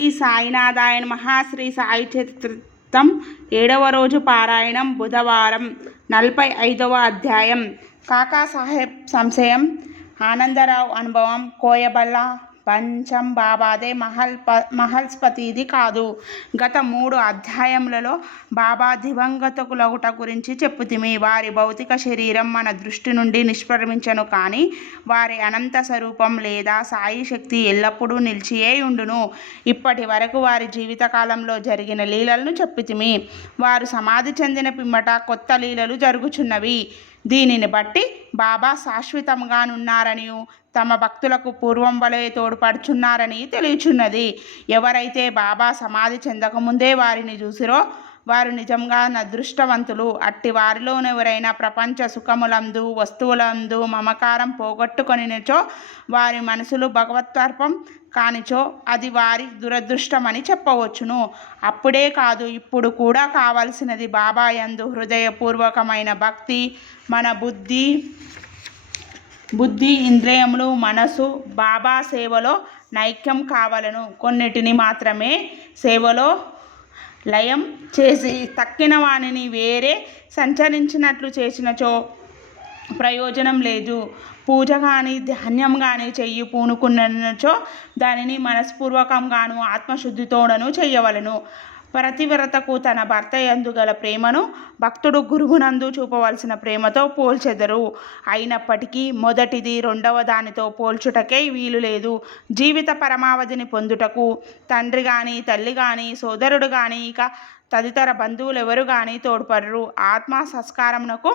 శ్రీ సాయినాథాయన మహాశ్రీ సాయి చరిత్రం ఏడవ రోజు పారాయణం బుధవారం నలభై ఐదవ అధ్యాయం. కాకాసాహెబ్ సంశయం ఆనందరావు అనుభవం కోయబల్ల పంచం బాబాదే మహల్ ప మహల్స్పతిది కాదు. గత మూడు అధ్యాయములలో బాబా దివంగతకులగుట గురించి చెప్పుతిమి. వారి భౌతిక శరీరం మన దృష్టి నుండి నిష్ప్రమించను కానీ వారి అనంత స్వరూపం లేదా సాయి శక్తి ఎల్లప్పుడూ నిలిచియే ఉండును. ఇప్పటి వరకు వారి జీవితకాలంలో జరిగిన లీలలను చెప్పితిమి. వారు సమాధి చెందిన పిమ్మట కొత్త లీలలు జరుగుచున్నవి. దీనిని బట్టి బాబా శాశ్వతంగానున్నారనియు తమ భక్తులకు పూర్వం వలె తోడ్పడుచున్నారని తెలియచున్నది. ఎవరైతే బాబా సమాధి చెందకముందే వారిని చూసిరో వారు నిజంగా అదృష్టవంతులు అట్టి వారిలోనెవరైనా ప్రపంచ సుఖములందు వస్తువులందు మమకారం పోగొట్టుకొనినచో వారి మనసులు భగవత్వర్పం కానిచో అది వారి దురదృష్టమని చెప్పవచ్చును. అప్పుడే కాదు ఇప్పుడు కూడా కావలసినది బాబా యందు హృదయపూర్వకమైన భక్తి మన బుద్ధి బుద్ధి ఇంద్రియములు మనసు బాబా సేవలో నైక్యం కావలను. కొన్నిటిని మాత్రమే సేవలో లయం చేసి తక్కిన వానిని వేరే సంచరించినట్లు చేసినచో ప్రయోజనం లేదు. పూజ కానీ ధాన్యం కానీ చెయ్యి పూనుకున్నచో దానిని మనస్పూర్వకంగాను ఆత్మశుద్ధితోడను చేయవలను ప్రతివ్రతకు తన భర్త యందు గల ప్రేమను భక్తుడు గురువునందు చూపవలసిన ప్రేమతో పోల్చెదరు. అయినప్పటికీ మొదటిది రెండవ దానితో పోల్చుటకే వీలు లేదు. జీవిత పరమావధిని పొందుటకు తండ్రి కానీ తల్లి కానీ సోదరుడు కానీ ఇక తదితర బంధువులు ఎవరు కానీ తోడ్పడరు. ఆత్మ సంస్కారమునకు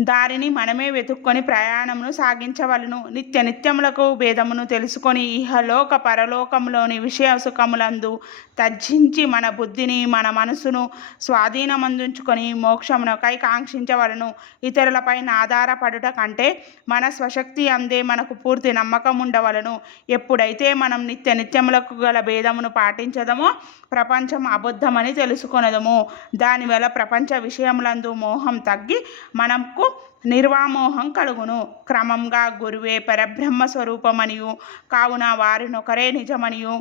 దారిని మనమే వెతుక్కొని ప్రయాణమును సాగించవలను. నిత్య నిత్యములకు భేదమును తెలుసుకొని ఇహలోక పరలోకములోని విషయ సుఖములందు తజ్జించి మన బుద్ధిని మన మనసును స్వాధీనమందుంచుకొని మోక్షమునకై కాంక్షించవలను. ఇతరులపైన ఆధారపడుట కంటే మన స్వశక్తి అందే మనకు పూర్తి నమ్మకం ఉండవలను ఎప్పుడైతే మనం నిత్య నిత్యములకు గల భేదమును పాటించదమో ప్రపంచం అబద్ధమని తెలుసుకొనదము. దానివల్ల ప్రపంచ విషయములందు మోహం తగ్గి మనకు నిర్వామోహం కలుగును. క్రమంగా గురువే పరబ్రహ్మ స్వరూపమనియు. కావున వారినొకరే నిజమనియు.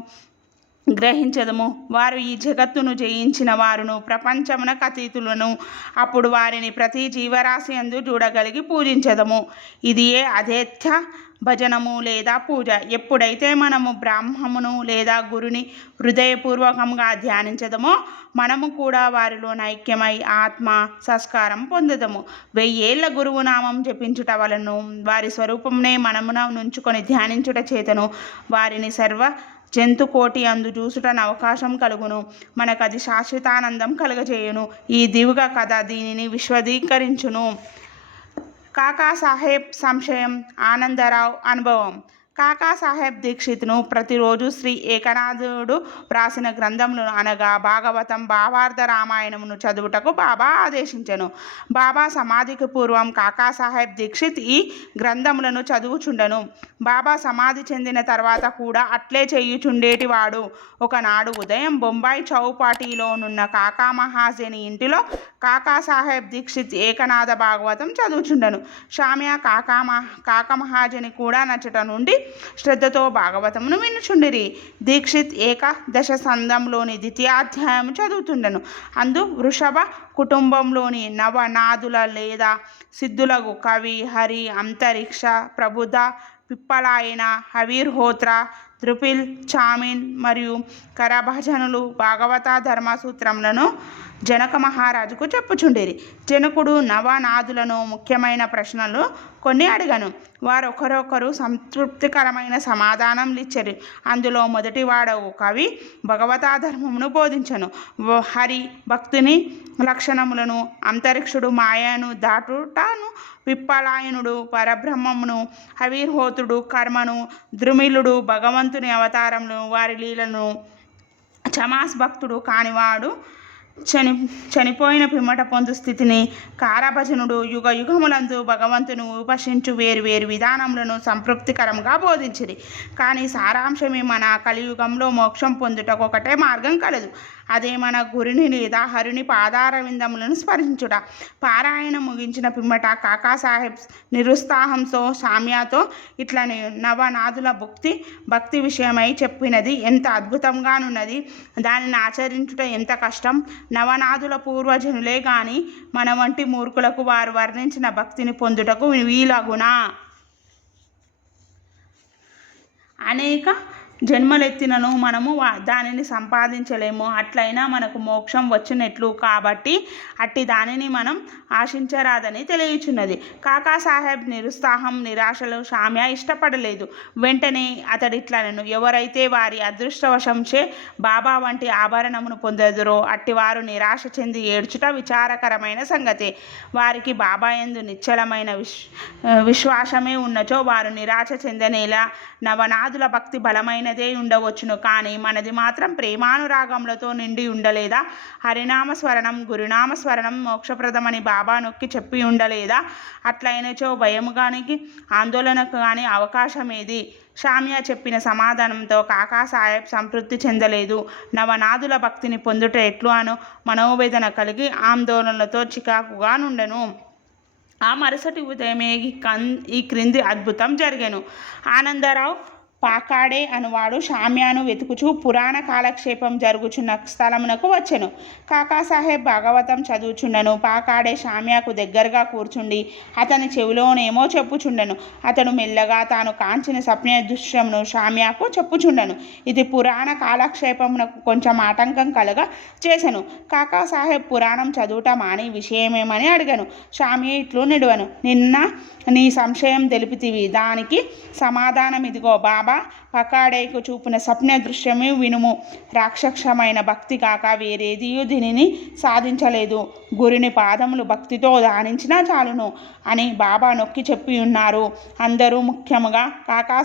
గ్రహించదము. వారు ఈ జగత్తును జయించిన వారును ప్రపంచమునకు అతీతులను. అప్పుడు వారిని ప్రతి జీవరాశి అందు చూడగలిగి పూజించదము. ఇదియే అధేత్య భజనము లేదా పూజ. ఎప్పుడైతే మనము బ్రాహ్మమును లేదా గురుని హృదయపూర్వకంగా ధ్యానించదమో మనము కూడా వారిలో నైక్యమై ఆత్మ సంస్కారం పొందదము. వెయ్యేళ్ళ గురువు నామం జపించుట వలను వారి స్వరూపంనే మనమున నుంచుకొని ధ్యానించుట చేతను వారిని సర్వ జంతుకోటి అందు చూసుటను అవకాశం కలుగును. మనకు అది శాశ్వతానందం కలుగజేయును. ఈ దివుగ కథ దీనిని విశ్వదీకరించును. కాకాసాహెబ్ సంశయం ఆనందరావు అనుభవం. కాకాసాహెబ్ దీక్షిత్ను ప్రతిరోజు శ్రీ ఏకనాథుడు వ్రాసిన గ్రంథమును అనగా భాగవతం భావార్థ రామాయణమును చదువుటకు బాబా ఆదేశించెను. బాబా సమాధికి పూర్వం కాకాసాహెబ్ దీక్షిత్ ఈ గ్రంథములను చదువుచుండెను. బాబా సమాధి చెందిన తర్వాత కూడా అట్లే చేయుచుండేటివాడు. ఒకనాడు ఉదయం బొంబాయి చౌపాటీలోనున్న కాకా మహాజని ఇంటిలో కాకాసాహెబ్ దీక్షిత్ ఏకనాథ భాగవతం చదువుచుండెను. షామియా కాకా మహా కాక మహాజని కూడా నచ్చట నుండి శ్రద్ధతో భాగవతమును వినుచుండిరి. దీక్షిత్ ఏకాదశ సందంలోని ద్వితీయాధ్యాయం చదువుతుండెను. అందు వృషభ కుటుంబంలోని నవనాదుల లేదా సిద్ధులకు కవి హరి అంతరిక్ష ప్రబుధ పిప్పలాయన హవీర్ హోత్ర చామిన్ మరియు కరభజనులు భాగవత ధర్మసూత్రములను జనక మహారాజుకు చెప్పుచుండిరి. జనకుడు నవనాదులను ముఖ్యమైన ప్రశ్నలు కొన్ని అడిగాను. వారు ఒకరొకరు సంతృప్తికరమైన సమాధానం ఇచ్చరు అందులో మొదటివాడవు కవి భగవతాధర్మమును బోధించను. హరి భక్తుని లక్షణములను అంతరిక్షుడు మాయను దాటుటాను. విప్పలాయనుడు పరబ్రహ్మమును హవిర్హోతుడు కర్మను ద్రుమిలుడు భగవంతుని అవతారమును వారి లీలను చమాస్ భక్తుడు కానివాడు చని చనిపోయిన పిమ్మట పొందు స్థితిని కారభజనుడు యుగ యుగములందు భగవంతును ఉపశించు వేరు వేరు విధానములను సంతృప్తికరంగా బోధించింది కానీ సారాంశమే మన కలియుగంలో మోక్షం పొందుటకు ఒకటే మార్గం కలదు. అదే మన గురిని లేదా హరిని పాదారవిందములను స్మరించుట. పారాయణం ముగించిన పిమ్మట కాకాసాహెబ్ నిరుత్సాహంతో సామ్యాతో ఇట్లని నవనాథుల భక్తి భక్తి విషయమై చెప్పినది ఎంత అద్భుతంగానున్నది. దానిని ఆచరించుట ఎంత కష్టం. నవనాథుల పూర్వజనులే గాని మన వంటి మూర్ఖులకు వారు వర్ణించిన భక్తిని పొందుటకు వీలగునా? అనేక జన్మలెత్తినను మనము వా- దానిని సంపాదించలేము. అట్లయినా మనకు మోక్షం వచ్చినట్లు కాబట్టి అట్టి దానిని మనం ఆశించరాదని తెలియచున్నది. కాకాసాహెబ్ నిరుత్సాహం నిరాశలు షామ్య ఇష్టపడలేదు. వెంటనే అతడిట్లనను ఎవరైతే వారి అదృష్టవశంచే బాబా వంటి ఆభరణమును పొందెదరో అట్టి వారు నిరాశ చెంది ఏడ్చుట విచారకరమైన సంగతి. వారికి బాబా ఎందు నిశ్చలమైన విశ్ విశ్వాసమే ఉన్నచో వారు నిరాశ చెందనేలా నవనాథుల భక్తి బలమైన బలమైనదే ఉండవచ్చును. కానీ మనది మాత్రం ప్రేమానురాగములతో నిండి ఉండలేదా? హరినామ గురునామస్మరణం గురునామ మోక్షప్రదమని బాబా నొక్కి చెప్పి ఉండలేదా? అట్లయినచో భయముగానికి ఆందోళనకు కానీ అవకాశం ఏది షామియా చెప్పిన సమాధానంతో కాకా సాహెబ్ సంతృప్తి చెందలేదు. నవనాథుల భక్తిని పొందుట ఎట్లు అను మనోవేదన కలిగి ఆందోళనలతో చికాకుగా నుండెను. ఆ మరుసటి ఉదయమే ఈ కన్ ఈ క్రింది అద్భుతం జరిగాను. ఆనందరావు పాకాడే అనువాడు షామ్యాను వెతుకుచూ పురాణ కాలక్షేపం జరుగుచున్న స్థలమునకు వచ్చెను. కాకాసాహెబ్ భాగవతం చదువుచుండెను. పాకాడే షామ్యాకు దగ్గరగా కూర్చుండి అతని చెవిలోనేమో చెప్పుచుండెను. అతను మెల్లగా తాను కాంచిన స్వప్న దృశ్యమును షామ్యాకు చెప్పుచుండెను. ఇది పురాణ కాలక్షేపమునకు కొంచెం ఆటంకం కలగ చేసెను. కాకాసాహెబ్ పురాణం చదువుట మాని విషయమేమని అడిగాను. షామ్య ఇట్లు నిడువను. నిన్న నీ సంశయం తెలిపితివి. దానికి సమాధానం ఇదిగో బాబా పకాడేకు చూపిన స్వప్న దృశ్యమే వినుము. రాక్షసమైన భక్తి కాక వేరేదియూ దీనిని సాధించలేదు. గురిని పాదములు భక్తితో దానించినా చాలును అని బాబా నొక్కి చెప్పి ఉన్నారు. అందరూ ముఖ్యముగా కాకా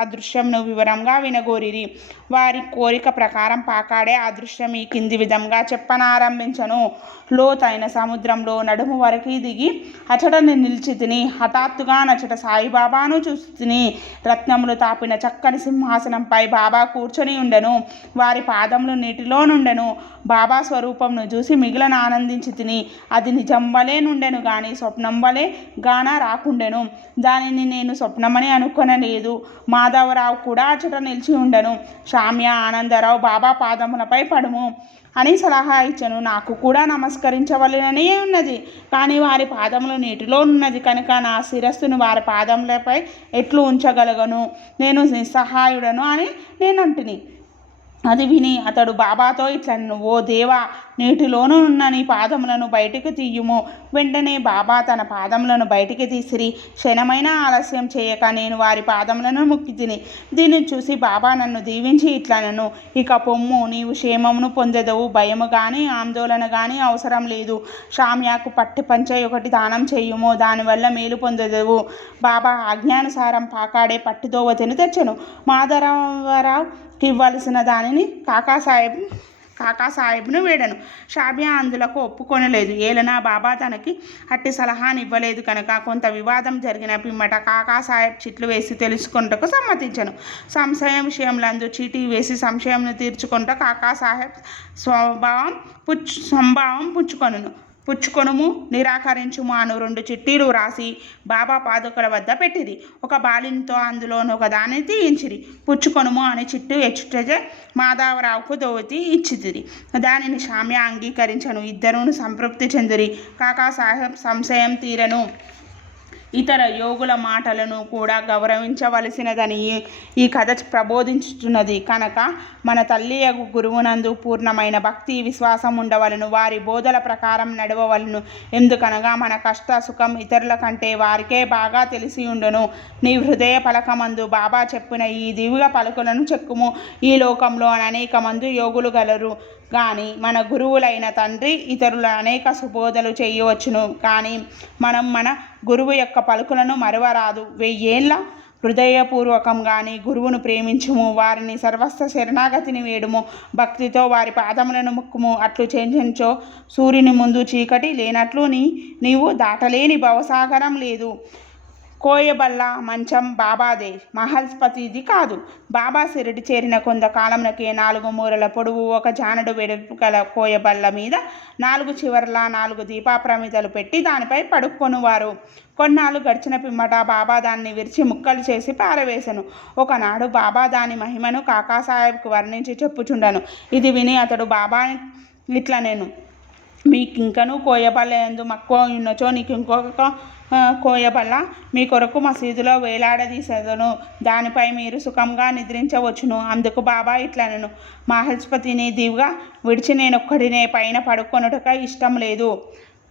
ఆ దృశ్యంను వివరంగా వినగోరిరి. వారి కోరిక ప్రకారం పాకాడే ఆ దృశ్యం ఈ కింది విధంగా చెప్పనారంభించను. లోతైన సముద్రంలో నడుము వరకు దిగి అచటని నిలిచి తిని హఠాత్తుగా నచట సాయిబాబాను చూసి తిని రత్నములు తాపిన చక్కని సింహాసనంపై బాబా కూర్చొని ఉండెను. వారి పాదములు నీటిలో నుండెను. బాబా స్వరూపంను చూసి మిగిలిన ఆనందించి తిని అది నిజం వలే నుండెను కానీ స్వప్నం వలే గాన రాకుండెను. దానిని నేను స్వప్నమని అనుకొనలేదు. మాధవరావు కూడా అచట నిలిచి ఉండెను. శామ్య ఆనందరావు బాబా పాదములపై పడుము. అని సలహా ఇచ్చను. నాకు కూడా నమస్కరించవలననే ఉన్నది. కానీ వారి పాదములు నీటిలో ఉన్నది. కనుక నా శిరస్సును వారి పాదములపై ఎట్లు ఉంచగలగను? నేను నిస్సహాయుడను అని నేను అంటిని అది విని అతడు బాబాతో ఇట్లను ఓ దేవా నీటిలోనూ ఉన్న నీ పాదములను బయటకు తీయుము. వెంటనే బాబా తన పాదములను బయటికి తీసిరి. క్షణమైన ఆలస్యం చేయక నేను వారి పాదములను ముక్కి తిని. దీన్ని చూసి బాబా నన్ను దీవించి ఇట్లనను ఇక పొమ్ము నీవు క్షేమమును పొందెదవు. భయము కానీ ఆందోళన కానీ అవసరం లేదు. షామ్యాకు పట్టి పంచ ఒకటి దానం చేయుము. దానివల్ల మేలు పొందెదవు. బాబా ఆజ్ఞానుసారం పాకాడే పట్టుదోవతిని తెచ్చను. మాధవరావు ఇవ్వాల్సిన దానిని కాకాసాహెబ్ కాకాసాహెబ్ను వేడను. షాబియా అందులకు ఒప్పుకొనలేదు. ఏలనా బాబా తనకి అట్టి సలహాని ఇవ్వలేదు కనుక కొంత వివాదం జరిగిన పిమ్మట కాకాసాహెబ్ చిట్లు వేసి తెలుసుకొనుటకు సమ్మతించను. సంశయం విషయంలందు చీటీ వేసి సంశయంను తీర్చుకుంటూ కాకాసాహెబ్ స్వభావం పుచ్చు సంభావం పుచ్చుకొనును. పుచ్చుకొనుము నిరాకరించుము అను రెండు చిట్టీలు రాసి బాబా పాదుకల వద్ద పెట్టిరి. ఒక బాలింతో అందులోని ఒక దానిని తీయించిరి. పుచ్చుకొనుము అని చిట్టు ఎచ్చుటజే మాధవరావుకు దోవతి ఇచ్చితిరి. దానిని శామ్య అంగీకరించను. ఇద్దరును సంతృప్తి చెందిరి. కాకాసాహెబ్ సంశయం తీరను. ఇతర యోగుల మాటలను కూడా గౌరవించవలసినదని ఈ- కథ ప్రబోధించుతున్నది కనుక మన తల్లి గురువునందు పూర్ణమైన భక్తి విశ్వాసం ఉండవలను వారి బోధల ప్రకారం నడవవలను. ఎందుకనగా మన కష్ట సుఖం ఇతరుల కంటే వారికే బాగా తెలిసి ఉండును. నీ హృదయ పలకమందు బాబా చెప్పిన ఈ దివ్య పలుకులను చెక్కుము. ఈ లోకంలో అనేక మంది యోగులు గలరు. కానీ మన గురువులైన తండ్రి ఇతరుల అనేక సుబోధలు చేయవచ్చును. కానీ మనం మన గురువు యొక్క పలుకులను మరవరాదు. వెయ్యేళ్ళ హృదయపూర్వకంగాని గురువును ప్రేమించుము వారిని సర్వస్వ శరణాగతిని వేడుము భక్తితో వారి పాదములను ముక్కుము. అట్లు చెంచో సూర్యుని ముందు చీకటి లేనట్లు నీ నీవు దాటలేని భవసాగరం లేదు. కోయబల్ల మంచం బాబాదే మహల్స్పతిది కాదు. బాబా సిరిడి చేరిన కొంతకాలంలోకి నాలుగు మూరల పొడవు ఒక జానడు వెడల్పు గల కోయబల్ల మీద నాలుగు చివర్ల నాలుగు దీపాప్రమితలు పెట్టి దానిపై పడుకొనువారు. కొన్నాళ్ళు గడిచిన పిమ్మట బాబా దాన్ని విరిచి ముక్కలు చేసి పారవేశను ఒకనాడు బాబా దాని మహిమను కాకాసాహెబ్కు వర్ణించి చెప్పుచుండను. ఇది విని అతడు బాబా ఇట్లా నేను మీకు ఇంకను కోయబల్ల ఎందు మక్కువ ఉన్నచో నీకు ఇంకొక ఆ, కోయబల్ల మీ కొరకు మసీదులో వేలాడదీసేదను. దానిపై మీరు సుఖంగా నిద్రించవచ్చును. అందుకు బాబా ఇట్లనను. మహల్స్పతిని దివ్గా విడిచి నేనొక్కడినే పైన పడుకొనుటక ఇష్టం లేదు.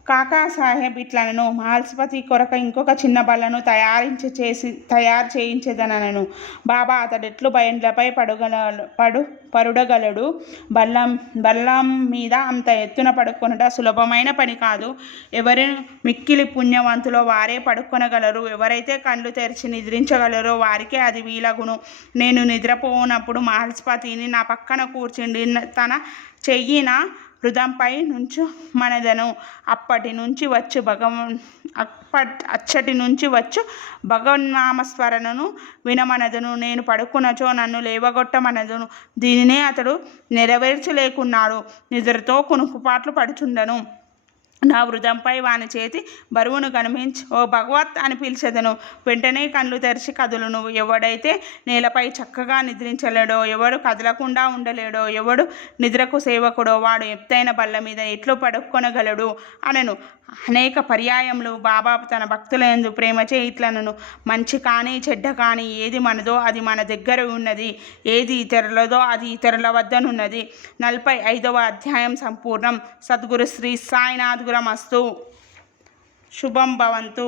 కాకా సాహెబ్ ఇట్లనను మహల్స్పతి కొరక ఇంకొక చిన్న బల్లను తయారించి చేసి తయారు చేయించేదనను. బాబా అతడెట్లు బయండ్లపై పడుగల పడు పరుడగలడు. బల్లం బల్లం మీద అంత ఎత్తున పడుకొనుట సులభమైన పని కాదు. ఎవరి మిక్కిలి పుణ్యవంతులో వారే పడుకొనగలరు. ఎవరైతే కళ్ళు తెరిచి నిద్రించగలరో వారికే అది వీలగును. నేను నిద్రపోనప్పుడు మహల్స్పతిని నా పక్కన కూర్చుండి తన చెయ్యిన హృదంపై నుంచు మనదను. అప్పటి నుంచి వచ్చు భగవన్ అప్పట్ అచ్చటి నుంచి వచ్చు భగవన్నామస్మరణను వినమనదును. నేను పడుకున్నచో నన్ను లేవగొట్టమనదును. దీనినే అతడు నెరవేర్చలేకున్నాడు. నిద్రతో కునుకుపాట్లు పడుచుండను. నా వృధంపై వాని చేతి బరువును గణమించి ఓ భగవత్ అని పిలిచెదను. వెంటనే కళ్ళు తెరిచి కదులును. ఎవడైతే నేలపై చక్కగా నిద్రించలేడో ఎవడు కదలకుండా ఉండలేడో ఎవడు నిద్రకు సేవకుడో వాడు ఎత్తైన బల్ల మీద ఎట్లు పడుకొనగలడు అనను. అనేక పర్యాయములు బాబా తన భక్తులందు ప్రేమచే ఇట్లనను మంచి కానీ చెడ్డ కానీ ఏది మనదో అది మన దగ్గర ఉన్నది. ఏది ఇతరులదో అది ఇతరుల వద్దనున్నది. నలభై ఐదవ అధ్యాయం సంపూర్ణం. సద్గురు శ్రీ సాయినాథ్ గురమస్తు శుభం భవంతు.